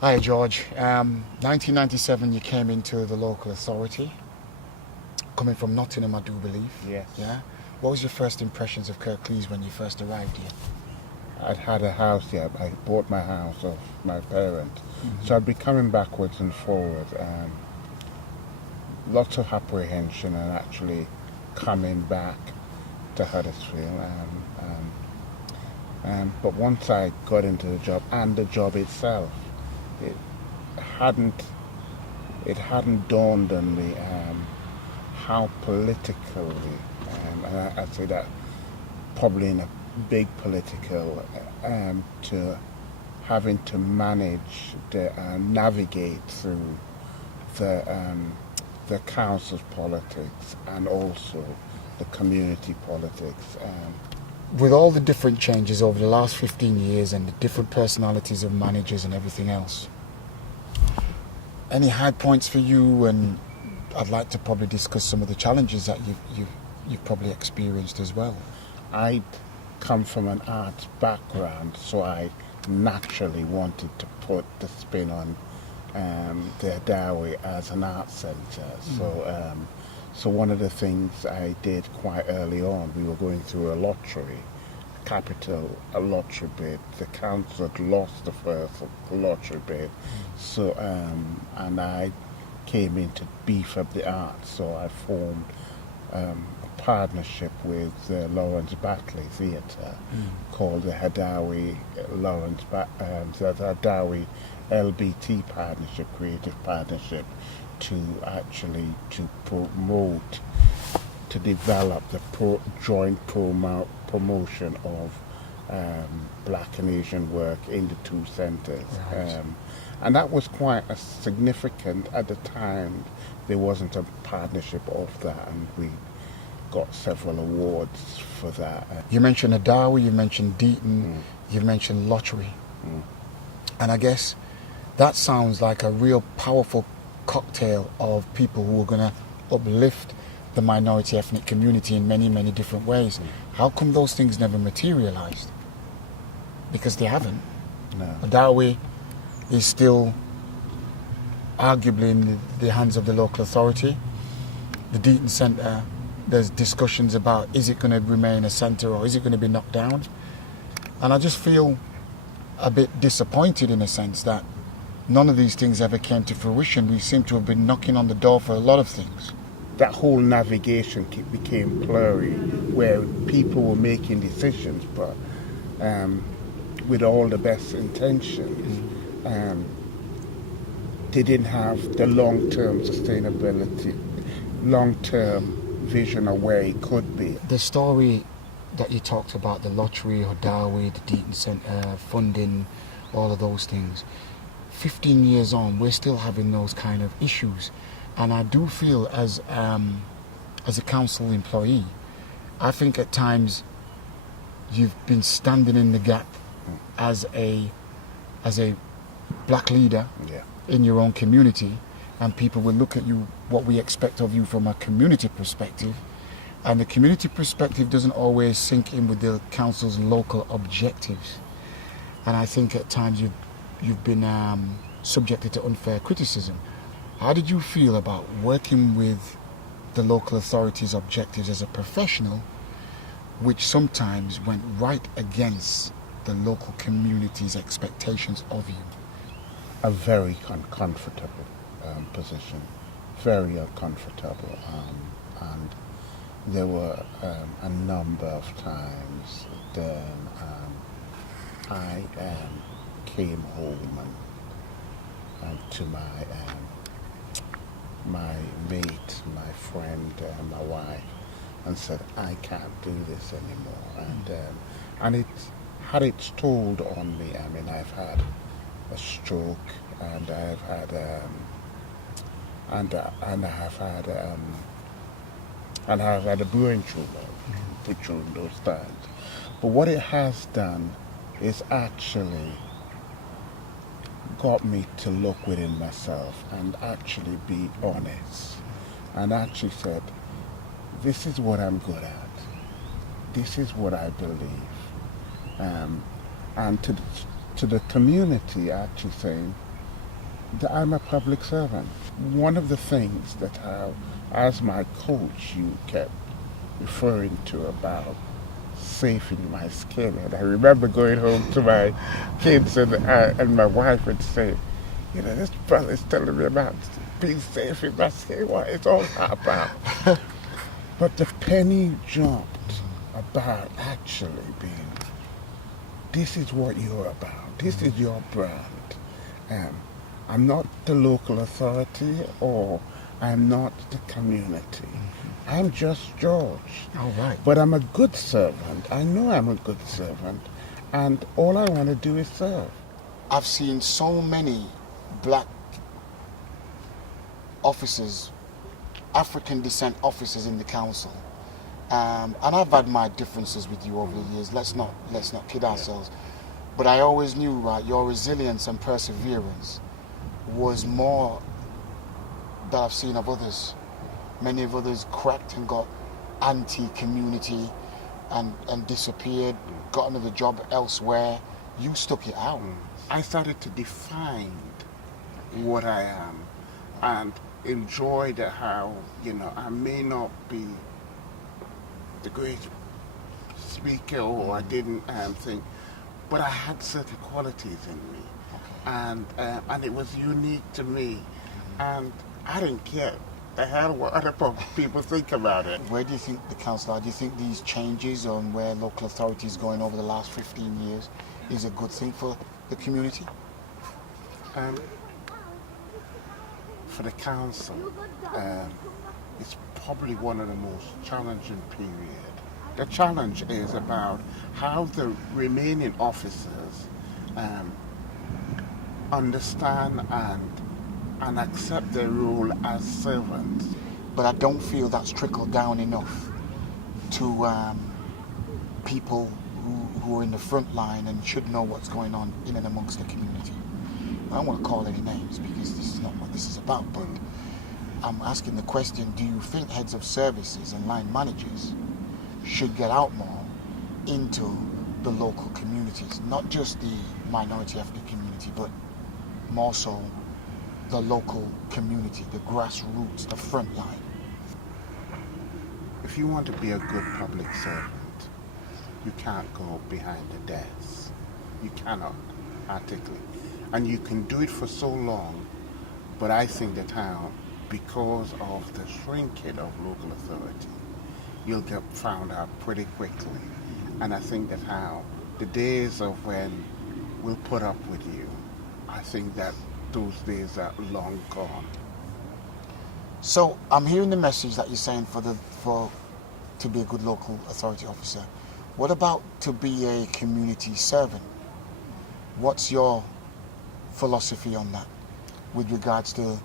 Hi, George. 1997, you came into the local authority, coming from Nottingham, I do believe. Yes. Yeah. What was your first impressions of Kirklees when you first arrived here? I'd had a house here. I bought my house off my parents. So I'd be coming backwards and forwards. Lots of apprehension and actually coming back to Huddersfield. But once I got into the job and the job itself, it hadn't dawned on me how politically, and I'd say that probably in a big political, to having to manage navigate through the council's politics and also the community politics. With all the different changes over the last 15 years and the different personalities of managers and everything else, any high points for you? And I'd like to probably discuss some of the challenges that you've probably experienced as well. I'd come from an arts background, so I naturally wanted to put the spin on the Adawi as an arts centre. So one of the things I did quite early on, we were going through a lottery, a lottery bid. The council had lost the first lottery bid, so and I came in to beef up the arts. So I formed a partnership with the Lawrence Batley Theatre called the Hadawi the Hadawi LBT Partnership, Creative Partnership, to promote, to develop the joint promotion of Black and Asian work in the two centres. Right. And that was quite a significant, at the time there wasn't a partnership of that, and we got several awards for that. You mentioned Adawi, you mentioned Deaton, you mentioned lottery. And I guess that sounds like a real powerful cocktail of people who are going to uplift the minority ethnic community in many, many different ways. How come those things never materialized? Because they haven't. No. Adawi is still arguably in the hands of the local authority. The Deaton Centre, there's discussions about, is it going to remain a centre or is it going to be knocked down? And I just feel a bit disappointed in a sense that none of these things ever came to fruition. We seem to have been knocking on the door for a lot of things. That whole navigation became blurry, where people were making decisions, but with all the best intentions, they didn't have the long-term sustainability, long-term vision of where it could be. The story that you talked about, the lottery, Hadawi, the Deaton Centre, funding, all of those things, 15 years on, we're still having those kind of issues. And I do feel as a council employee, I think at times you've been standing in the gap as a black leader in your own community, and people will look at you, what we expect of you from a community perspective, and the community perspective doesn't always sink in with the council's local objectives. And I think at times you've been subjected to unfair criticism. How did you feel about working with the local authority's objectives as a professional, which sometimes went right against the local community's expectations of you? A very uncomfortable position, very uncomfortable, and there were a number of times then I came home and to my mate, my friend, my wife, and said, I can't do this anymore. And it had its toll on me. I mean, I've had a stroke, and I've had a brain tumor during those times. But what it has done is actually got me to look within myself and actually be honest, and actually said, this is what I'm good at, this is what I believe, and to the community actually saying, that I'm a public servant. One of the things that as my coach, you kept referring to about saving my skin. And I remember going home to my kids and my wife and say, you know, this brother's telling me about being safe in my skin. What it's all about. But the penny dropped about actually being, this is what you're about. This is your brand. I'm not the local authority or I'm not the community. I'm just George. All right. But I'm a good servant. I know I'm a good servant. And all I want to do is serve. I've seen so many black officers, African descent officers in the council. And I've had my differences with you over the years. Let's not kid ourselves. But I always knew, right, your resilience and perseverance was more that I've seen of others. Many of others cracked and got anti-community and disappeared, got another job elsewhere. You stuck it out. I started to define what I am and enjoyed how, you know, I may not be the great speaker or I didn't think, but I had certain qualities in me. Okay. And it was unique to me. And I didn't care the hell what other people think about it. Where do you think the council are? Do you think these changes on where local authority is going over the last 15 years is a good thing for the community? For the council, it's probably one of the most challenging periods. The challenge is about how the remaining officers understand and accept their role as servants. But I don't feel that's trickled down enough to people who are in the front line and should know what's going on in and amongst the community. I don't want to call any names because this is not what this is about, but I'm asking the question, do you think heads of services and line managers should get out more into the local communities, not just the minority ethnic community, but more so the local community, the grassroots, the front line? If you want to be a good public servant, you can't go behind the desk. You cannot articulate. And you can do it for so long, but I think that because of the shrinking of local authority, you'll get found out pretty quickly. And I think that the days of when we'll put up with you, I think that those days are long gone. So I'm hearing the message that you're saying to be a good local authority officer. What about to be a community servant? What's your philosophy on that with regards to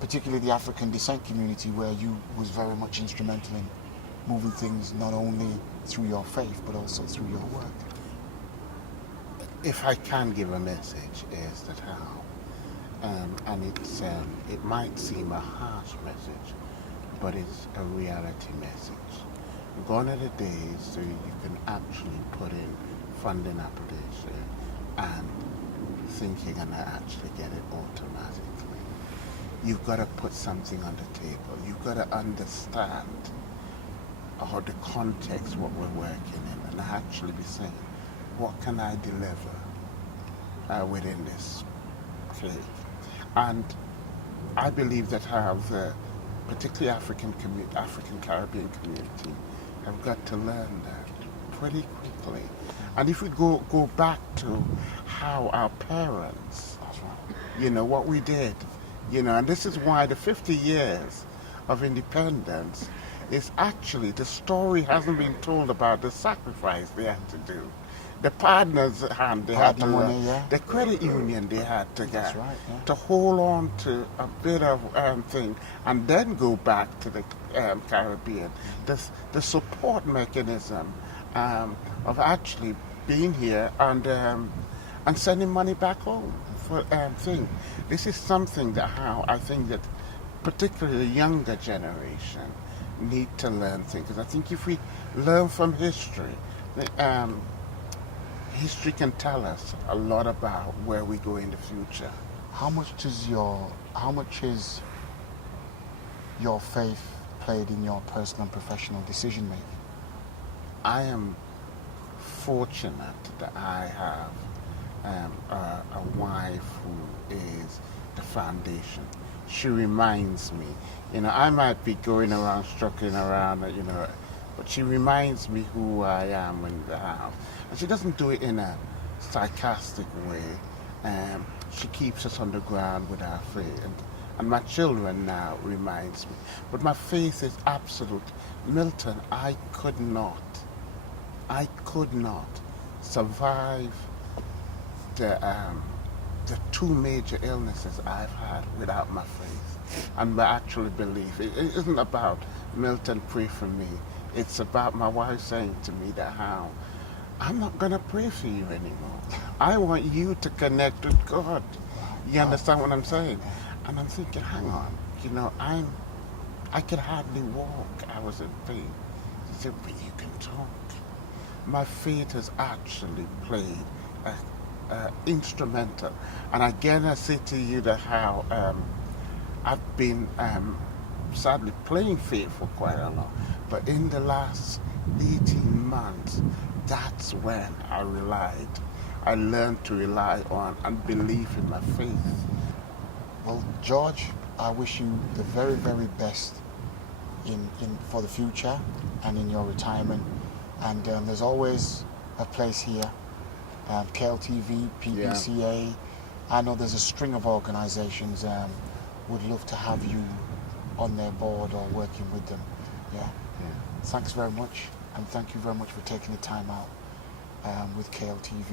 particularly the African descent community, where you was very much instrumental in moving things not only through your faith but also through your work? If I can give a message, is that and it might seem a harsh message, but it's a reality message. Gone are the days so you can actually put in funding application and thinking and actually get it automatically. You've got to put something on the table. You've got to understand or the context what we're working in and actually be saying, what can I deliver within this field? And I believe that particularly African Caribbean community have got to learn that pretty quickly. And if we go back to how our parents, what we did, and this is why the 50 years of independence is actually, the story hasn't been told about the sacrifice they had to do. The partners hand they had to money, yeah. The credit union they had to get. That's right, yeah. To hold on to a bit of thing and then go back to the Caribbean. The support mechanism of actually being here and sending money back home for thing. This is something that I think that particularly the younger generation need to learn things. Because I think if we learn from history, history can tell us a lot about where we go in the future. how much is your faith played in your personal and professional decision making? I am fortunate that I have a wife who is the foundation. She reminds me, I might be going around, struggling around, but she reminds me who I am in the house. And she doesn't do it in a sarcastic way. She keeps us on the ground with our faith. And my children now reminds me. But my faith is absolute. Milton, I could not survive the two major illnesses I've had without my faith. And I actually believe it isn't about Milton, pray for me. It's about my wife saying to me that how I'm not going to pray for you anymore. I want you to connect with God. You understand what I'm saying? And I'm thinking, hang on, I could hardly walk. I was in pain. She said, but you can talk. My faith has actually played instrumental. And again, I say to you that how I've been sadly playing faith for quite a long. But in the last 18 months, that's when I learned to rely on and believe in my faith. Well, George, I wish you the very, very best for the future and in your retirement. And there's always a place here, KLTV, PPCA. Yeah. I know there's a string of organizations would love to have you on their board or working with them. Yeah. Thanks very much, and thank you very much for taking the time out with KLTV.